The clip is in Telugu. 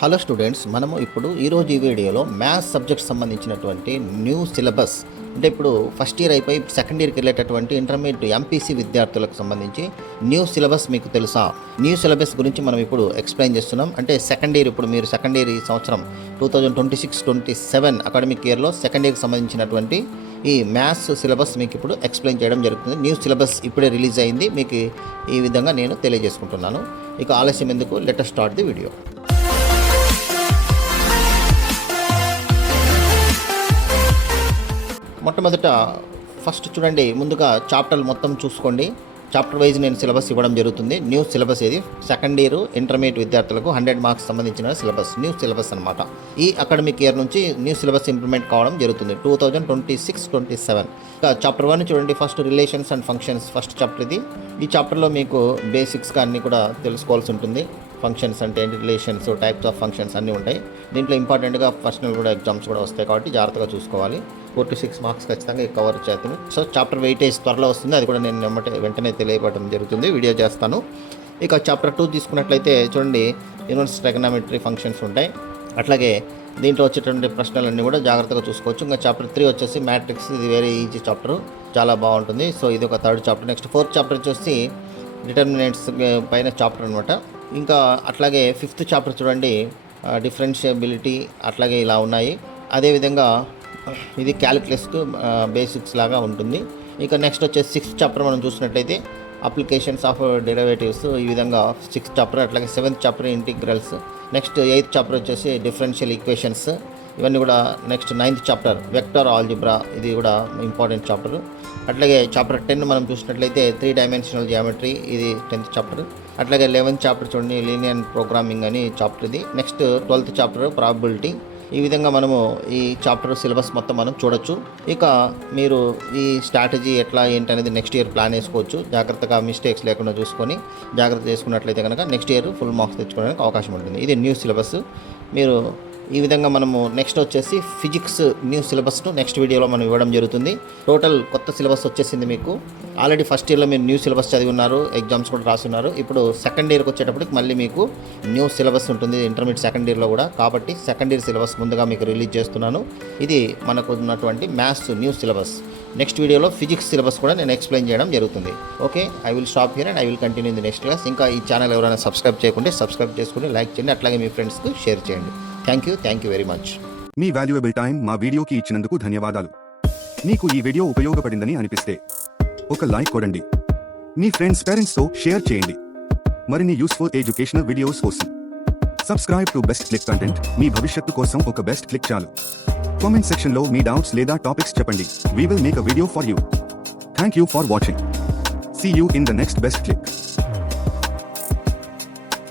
హలో స్టూడెంట్స్, మనము ఇప్పుడు ఈరోజు ఈ వీడియోలో మ్యాథ్స్ సబ్జెక్ట్ సంబంధించినటువంటి న్యూ సిలబస్ అంటే ఇప్పుడు ఫస్ట్ ఇయర్ అయిపోయి సెకండ్ ఇయర్కి వెళ్ళేటటువంటి ఇంటర్మీడియట్ ఎంపీసీ విద్యార్థులకు సంబంధించి న్యూ సిలబస్ మీకు తెలుసా? న్యూ సిలబస్ గురించి మనం ఇప్పుడు ఎక్స్ప్లెయిన్ చేస్తున్నాం. అంటే సెకండ్ ఇయర్, ఇప్పుడు మీరు సెకండ్ ఇయర్ ఈ సంవత్సరం 2026-27 అకాడమిక్ ఇయర్లో సెకండ్ ఇయర్కి సంబంధించినటువంటి ఈ మ్యాథ్స్ సిలబస్ మీకు ఇప్పుడు ఎక్స్ప్లెయిన్ చేయడం జరుగుతుంది. న్యూ సిలబస్ ఇప్పుడే రిలీజ్ అయింది, మీకు ఈ విధంగా నేను తెలియజేసుకుంటున్నాను. ఇక ఆలస్యం ఎందుకు, let us start the video. మొట్టమొదట ఫస్ట్ చూడండి, ముందుగా చాప్టర్లు మొత్తం చూసుకోండి. చాప్టర్ వైజ్ నేను సిలబస్ ఇవ్వడం జరుగుతుంది. న్యూ సిలబస్ ఇది సెకండ్ ఇయర్ ఇంటర్మీడియట్ విద్యార్థులకు 100 మార్క్స్ సంబంధించిన సిలబస్, న్యూ సిలబస్ అనమాట. ఈ అకాడమిక్ ఇయర్ నుంచి న్యూ సిలబస్ ఇంప్లిమెంట్ కావడం జరుగుతుంది 2026-27. ఇంకా చాప్టర్ 1 చూడండి, first relations and functions first chapter ఇది. ఈ చాప్టర్లో మీకు బేసిక్స్గా అన్నీ కూడా తెలుసుకోవాల్సి ఉంటుంది. ఫంక్షన్స్ అంటే ఏంటి, రిలేషన్స్, టైప్స్ ఆఫ్ ఫంక్షన్స్ అన్నీ ఉంటాయి. దీంట్లో ఇంపార్టెంట్గా పర్సనల్ కూడా ఎగ్జామ్స్ కూడా వస్తాయి కాబట్టి జాగ్రత్తగా చూసుకోవాలి. 4 to 6 మార్క్స్ ఖచ్చితంగా కవర్ చేస్తాను. సో చాప్టర్ వెయిటేజ్ త్వరలో వస్తుంది, అది కూడా నేను వెంటనే తెలియపడడం జరుగుతుంది, వీడియో చేస్తాను. ఇక చాప్టర్ 2 తీసుకున్నట్లయితే చూడండి, ఇన్వర్స్ ట్రిగోనోమెట్రీ ఫంక్షన్స్ ఉంటాయి. అట్లాగే దీంట్లో వచ్చేటువంటి ప్రశ్నలన్నీ కూడా జాగ్రత్తగా చూసుకోవచ్చు. ఇంకా చాప్టర్ 3 వచ్చేసి మ్యాట్రిక్స్, ఇది వెరీ ఈజీ చాప్టర్, చాలా బాగుంటుంది. సో ఇది ఒక third chapter. Next 4th chapter వచ్చేసి డిటర్మినెంట్స్ పైన చాప్టర్ అనమాట. ఇంకా అట్లాగే 5th చాప్టర్ చూడండి, డిఫరెన్షియబిలిటీ, అట్లాగే ఇలా ఉన్నాయి. అదేవిధంగా ఇది క్యాలిక్యులస్కు బేసిక్స్ లాగా ఉంటుంది. ఇక నెక్స్ట్ వచ్చేసి 6th చాప్టర్ మనం చూసినట్లయితే అప్లికేషన్స్ ఆఫ్ డెరివేటివ్స్, ఈ విధంగా 6th చాప్టర్. అట్లాగే 7th chapter integrals. Next 8th chapter వచ్చేసి డిఫరెన్షియల్ ఈక్వేషన్స్, ఇవన్నీ కూడా. Next 9th chapter vector algebra, ఇది కూడా ఇంపార్టెంట్ చాప్టర్. అట్లాగే చాప్టర్ 10 మనం చూసినట్లయితే 3 డైమెన్షనల్ జియోమెట్రీ, ఇది 10th చాప్టర్. అట్లాగే 11th చాప్టర్ చూడండి, లీనియర్ ప్రోగ్రామింగ్ అని చాప్టర్ ఇది. Next 12th chapter probability. ఈ విధంగా మనము ఈ చాప్టర్ సిలబస్ మొత్తం మనం చూడొచ్చు. ఇక మీరు ఈ స్ట్రాటజీ ఎట్లా ఏంటి అనేది నెక్స్ట్ ఇయర్ ప్లాన్ వేసుకోవచ్చు. జాగ్రత్తగా మిస్టేక్స్ లేకుండా చూసుకొని జాగ్రత్త చేసుకున్నట్లయితే కనుక నెక్స్ట్ ఇయర్ ఫుల్ మార్క్స్ తెచ్చుకోవడానికి అవకాశం ఉంటుంది. ఇది న్యూ సిలబస్. మీరు ఈ విధంగా మనము నెక్స్ట్ వచ్చేసి ఫిజిక్స్ న్యూ సిలబస్ను నెక్స్ట్ వీడియోలో మనం ఇవ్వడం జరుగుతుంది. టోటల్ కొత్త సిలబస్ వచ్చేసింది మీకు. ఆల్రెడీ ఫస్ట్ ఇయర్లో మీరు న్యూ సిలబస్ చదివి ఉన్నారు, ఎగ్జామ్స్ కూడా రాస్తున్నారు. ఇప్పుడు సెకండ్ ఇయర్కి వచ్చేటప్పటికి మళ్ళీ మీకు న్యూ సిలబస్ ఉంటుంది ఇంటర్మీడియట్ సెకండ్ ఇయర్లో కూడా. కాబట్టి సెకండ్ ఇయర్ సిలబస్ ముందుగా మీకు రిలీజ్ చేస్తున్నాను. ఇది మనకు ఉన్నటువంటి మ్యాథ్స్ న్యూ సిలబస్. నెక్స్ట్ వీడియోలో ఫిజిక్స్ సిలబస్ కూడా నేను ఎక్స్ప్లెయిన్ చేయడం జరుగుతుంది. Okay, I will stop here and I will continue in the next class. ఇంకా ఈ ఛానల్ ఎవరైనా సబ్స్క్రైబ్ చేయకుంటే సబ్స్క్రైబ్ చేసుకుని లైక్ చేయండి, అట్లాగే మీ ఫ్రెండ్స్కి షేర్ చేయండి. Thank you very much. Me valuable time మా వీడియోకి ఇచ్చినందుకు ధన్యవాదాలు. మీకు ఈ వీడియో ఉపయోగపడిందని అనిపిస్తే ఒక లైక్ కొడండి, మీ ఫ్రెండ్స్ పేరెంట్స్తో షేర్ చేయండి. మరిన్ని యూస్ఫుల్ ఎడ్యుకేషనల్ వీడియోస్ కోసం subscribe to best click content. మీ భవిష్యత్తు కోసం ఒక బెస్ట్ క్లిక్ చాలు. కామెంట్ సెక్షన్లో మీ డౌట్స్ లేదా టాపిక్స్ చెప్పండి. We will make a video for you. Thank you for watching. See you in the next best click.